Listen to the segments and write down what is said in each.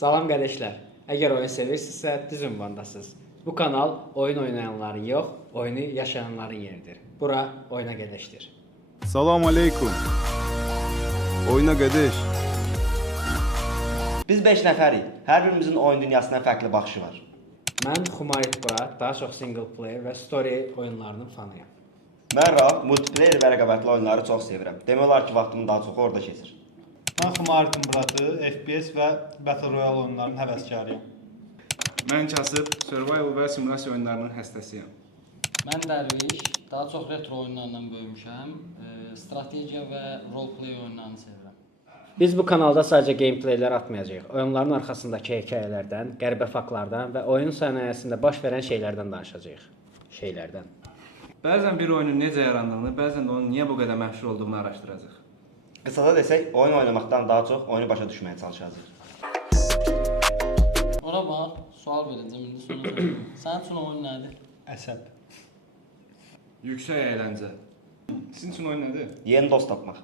Salam qardaşlar. Əgər oyun sevirsinizsə, düz ünvandasınız. Bu kanal oyun oynayanların yox, oyunu yaşayanların yeridir. Bura oyuna qədəşdir. Salam aleykum. Oyuna qədəş. Biz 5 nəfərik. Hər birimizin oyun dünyasına fərqli baxışı var. Mən Xumayit Burat, daha çox single player və story oyunlarının fanıyam. Mən Raf, multiplayer və rəqabətli oyunları çox sevirəm. Demək olar ki, vaxtım daha çox orada keçir. Mən Xumayit Buratı, FPS və Battle Royale oyunlarının həvəskarıyam. Mən Kasıb, survival və simulasiya oyunlarının həstəsiyəm. Mən Dərviş, daha çox retro oyunlarla böyümüşəm. Strategiya və roleplay oyunlarını sevirəm. Biz bu kanalda sadəcə gameplaylər atmayacağıq. Oyunların arxasındakı hekayələrdən, qəribə faktlardan və oyun sənayesində baş verən şeylərdən danışacağıq. Bəzən bir oyunun necə yarandığını, bəzən də onun niyə bu qədər məşhur olduğunu araşdıracağıq. Qısaca desək, oyun oynamaqdan daha çox oyunu başa düşməyə çalışacağıq. Ora bax, sual verəcəm indi sonra. Sənin üçün oyun nədir? Əsəb. Yüksək əyləncə. Sizin üçün oyun nədir? Yeni dost tapmaq.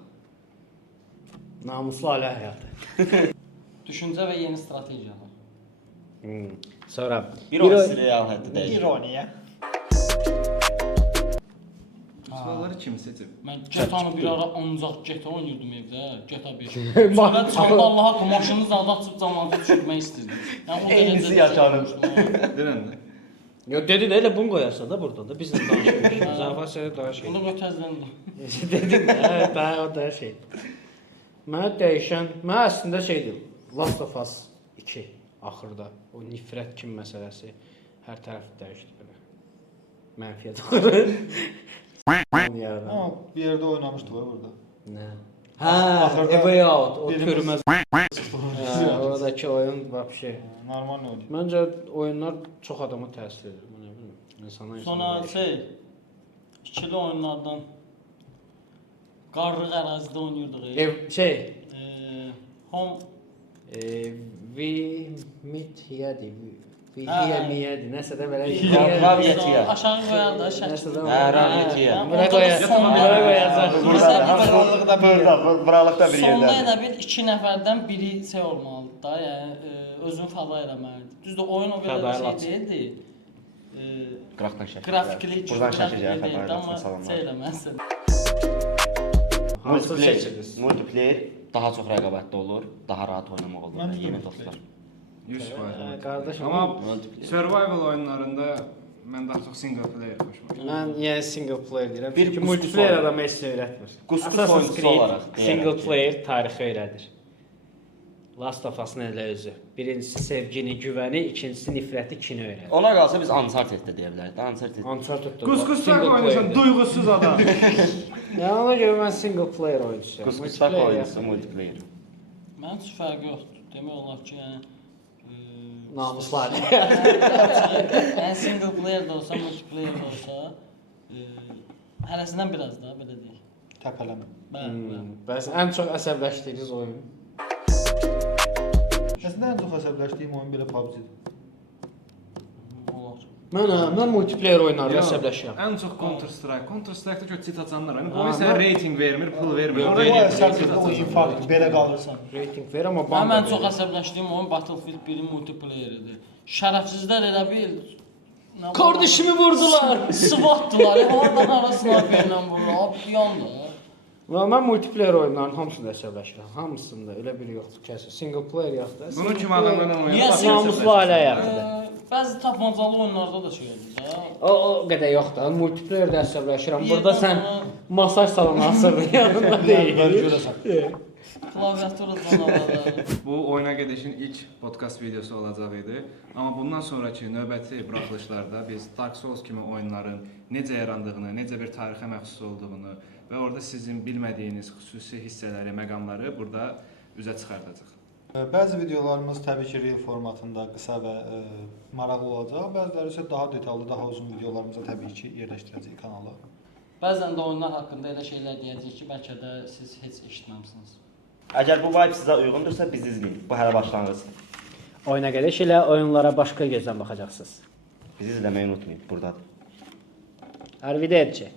Namuslu ailə həyatı. Düşüncə və yeni strategiyalar. Sonra Bir oyun real həyatda dəyişir. İroniya. Sualları kim seçib? Mən GTA-nı bir ara ancaq GTA oynayırdım evdə, GTA 5. Sonra çıxanda Allaha haqqı maşını zada açıb camaatı düşürmək istirdim. Yəni o Eynisi dərəcədə yaşanır. Deyirəm də. Yo dedi də elə bunu qoyarsa da burada da bizlə danışırıq. Müzafə daha şey. Bunu götəzləndi. Dedim də, daha o da şey. Mənə dəyişən, mən əslində şeydir. Last of Us 2 axırda o nifrət kimi məsələsi hər tərəf dəyişdi belə. Mənfiyə doğru. Amma bir yerdə oynamışdı var burada. Nə? Hə, A Way Out, o birimiz- türmə. Oradakı oyun vəbşi. Normal oyun. Məncə oyunlar çox adama təsir edir. Bu nə bilim, insana Sonra ikili oyunlardan qarlıq ərazidə oynayırdıq. ev şey, Home we meet here-di. We Hə, here hə. me-di. Nəsə də belə. Raviyetiyə. Aşağı qoyardı şəkil. Nəsə də. Hə, raviyetiyə. Bura qoyacaq. Bura qoyacaq. Buralıqda bir Sonda yerlərdir. elə bil 2 nəfərdən biri şey olmalıdır da, yəni özünü fəda eləməlidir. Düzdür, oyun o qədər Fəda şey eləsin. deyildi. Qıraqdan şəkil. Qrafikli Buradan şəkil grafikli gəlib, deyildi, amma şey salamlar. eləməsin. Hansı Multiplayer, seçirsiniz? multiplayer daha çox rəqabətli olur, daha rahat oynamaq olur. Mən Yeni multiplayer. dostlar. 100%. Qardaşım, Amma Multiplayer. survival oyunlarında mən daha çox single player xoşuma gəlir. mən yenə single player deyirəm. Bir Çünki qusqus multiplayer oyunu. adama heç nə öyrətmir. Qusqus Assassin's oyuncusu Creed olaraq deyərəm single ki- player tarixi öyrədir. Last of Us-ın elə özü. Birincisi sevgini, güvəni, ikincisi nifrəti, kini öyrədir. Ona qalsa biz Uncharted-də deyə bilərik. Uncharted. Uncharted-da Qusquslar oynayırsan, duyğusuz adam. Ya ona görə mən single player oyuncusuyam. Qusquslar Multiplayer oyuncusu yaxın. multiplayer. Mənim üçün fərqi yoxdur. Demək olar ki, yəni Namuslu ailə. yəni single player də olsa, multiplayer də olsa, hərəsindən biraz da belə deyək. Təpələmə. Bəli. Bəs ən çox əsəbləşdiyiniz oyun? Əslində ən çox əsəbləşdiyim oyun belə PUBG-dir. Olar. Mən multiplayer oyunlarda Yox, əsəbləşirəm. Ən çox Counter Strike. Counter Strike-da çox çit açanlar var. Ha, O isə mən- rating vermir, pul vermir. Yox, Orada O eləyir, əsəbdir, çit o açanlar infarkt, var. belə qalırsan. Rating verir amma Mənim banda ən çox verir. əsəbləşdiyim oyun Battlefield 1-in multiplayeridir. Şərəfsizlər elə bil Kardeşimi vurdular. Sıvatdılar. Oradan arasına belə vurur. Abi yandı. Mən multiplayer oyunların hamısında əsəbləşirəm. Hamısında elə biri yoxdur kəsin. Single player yoxdur. Bunun kimi adamlarla Niyə oynayır. single Namuslu ailə həyatıdır. Bəzi tapmacalı oyunlarda da şey olur da. O qədər yoxdur. Multiplayerdə əsəbləşirəm. Bir Burada sən dənə- masaj salonu açırdın yanında Ver deyil. görəsən. Klaviatura canavarları. Bu oyuna gedişin ilk podcast videosu olacaq idi. Amma bundan sonraki növbəti buraxılışlarda biz Dark Souls kimi oyunların necə yarandığını, necə bir tarixə məxsus olduğunu və orada sizin bilmədiyiniz xüsusi hissələri, məqamları burada üzə çıxardacaq. Bəzi videolarımız təbii ki, reel formatında qısa və maraqlı olacaq. Bəziləri isə daha detallı, daha uzun videolarımıza təbii ki, yerləşdirəcəyik kanala. Bəzən də oyunlar haqqında elə şeylər deyəcəyik ki, bəlkə də siz heç eşitməmisiniz. Əgər bu vibe sizə uyğundursa bizi izləyin. Bu hələ başlanğıc. Oyuna gəliş ilə oyunlara başqa gözdən baxacaqsınız. Bizi izləməyi unutmayın. Burdadır. Arrivederci.